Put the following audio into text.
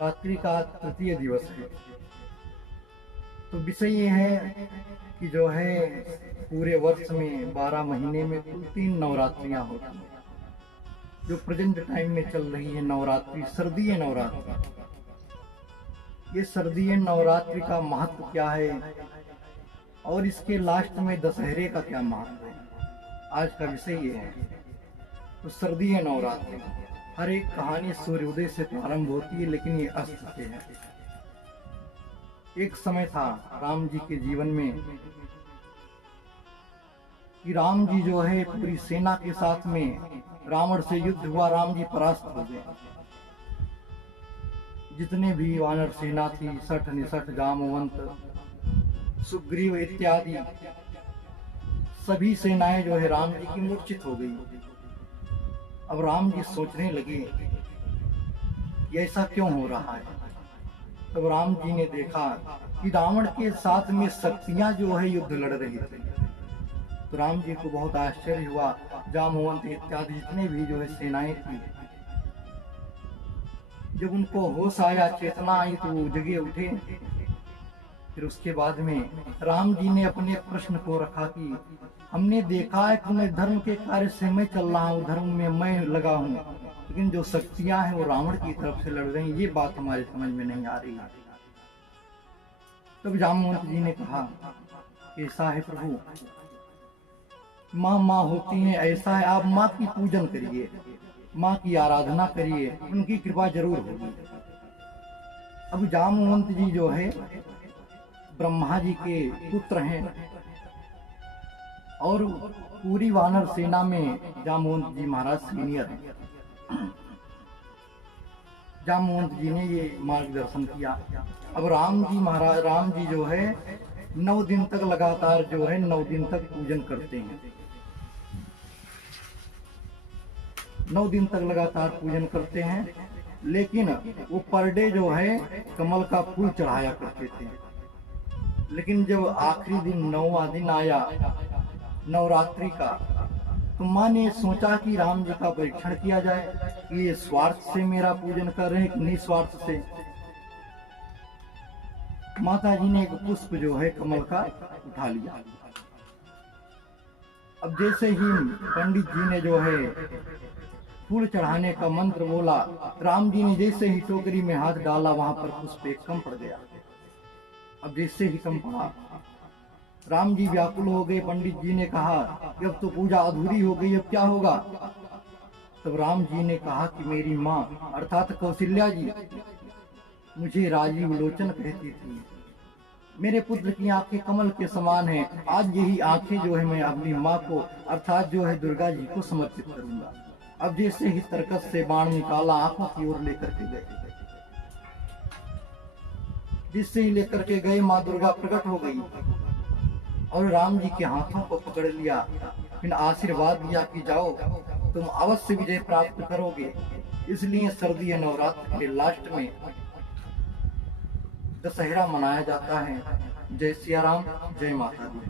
रात्रि का तृतीय दिवस है। तो विषय ये है कि जो है पूरे वर्ष में 12 महीने में कुल 3 नवरात्रियां होती हैं। जो प्रेजेंट टाइम में चल रही है नवरात्रि, सर्दीय नवरात्रि। ये सर्दीय नवरात्रि का महत्व क्या है और इसके लास्ट में दशहरे का क्या महत्व है, आज का विषय ये है। तो सर्दीय नवरात्रि, हर एक कहानी सूर्योदय से प्रारंभ होती है, लेकिन ये अस्त से है। एक समय था राम जी के जीवन में कि राम जी जो है पूरी सेना के साथ में रावण से युद्ध हुआ, राम जी परास्त हो गए। जितने भी वानर सेना थी, सठ निसठ जामवंत सुग्रीव इत्यादि सभी सेनाएं जो है राम जी की मूर्छित हो गई। अब राम जी सोचने लगे कि ऐसा क्यों हो रहा है। तब राम जी ने देखा कि रावण के साथ में शक्तियां जो है युद्ध लड़ रही थी। तो राम जी को बहुत आश्चर्य हुआ। जामवंत इत्यादि जितने भी जो है सेनाएं थी, जब उनको होश आया, चेतना आई, तो वो जगे उठे। फिर उसके बाद में राम जी ने अपने प्रश्न को रखा कि हमने देखा है कि मैं धर्म के कार्य से मैं चल रहा हूँ, धर्म में मैं लगा हूँ, लेकिन जो शक्तियां हैं वो रावण की तरफ से लड़ रही हैं, ये बात हमारे समझ में नहीं आ रही है। तब जामवंत जी ने कहा, ऐसा है प्रभु, माँ माँ होती हैं, ऐसा है, आप माँ की पूजन करिए, माँ की आराधना करिए, उनकी कृपा जरूर होगी। अब जामवंत जी जो है ब्रह्मा जी के पुत्र हैं और पूरी वानर सेना में जामवंत जी महाराज सीनियर हैं। जामवंत जी ने ये मार्गदर्शन किया। अब राम जी जो है 9 दिन तक लगातार जो है 9 दिन तक पूजन करते हैं। 9 दिन तक लगातार पूजन करते हैं, लेकिन वो पर डे जो है कमल का फूल चढ़ाया करते थे। लेकिन जब आखिरी दिन 9वां दिन आया नवरात्रि का, तो माँ ने सोचा कि राम जी का परीक्षण किया जाए कि ये स्वार्थ से मेरा पूजन कर रहे हैं कि निस्वार्थ से। माता जी ने एक पुष्प जो है कमल का उठा लिया। अब जैसे ही पंडित जी ने जो है फूल चढ़ाने का मंत्र बोला, राम जी ने जैसे ही टोकरी में हाथ डाला, वहां पर पुष्प एक कम पड़ गया। अब जैसे ही कम पड़ा, राम जी व्याकुल हो गए। पंडित जी ने कहा कि अब तो पूजा अधूरी हो गई, अब क्या होगा। तब राम जी ने कहा कि मेरी माँ अर्थात कौशल्या जी मुझे राजीव लोचन कहती थी, मेरे पुत्र की आंखें कमल के समान हैं। आज यही आंखें जो है मैं अपनी माँ को अर्थात जो है दुर्गा जी को समर्पित करूंगा। अब जैसे ही तरकस से बाण निकाला, आंखों की ओर लेकर के गए। जिससे ही लेकर के गए, माँ दुर्गा प्रकट हो गई और राम जी के हाथों को पकड़ लिया, फिर आशीर्वाद दिया कि जाओ तुम अवश्य विजय प्राप्त करोगे। इसलिए सर्दीय नवरात्र के लास्ट में दशहरा मनाया जाता है। जय सिया राम, जय माता दी।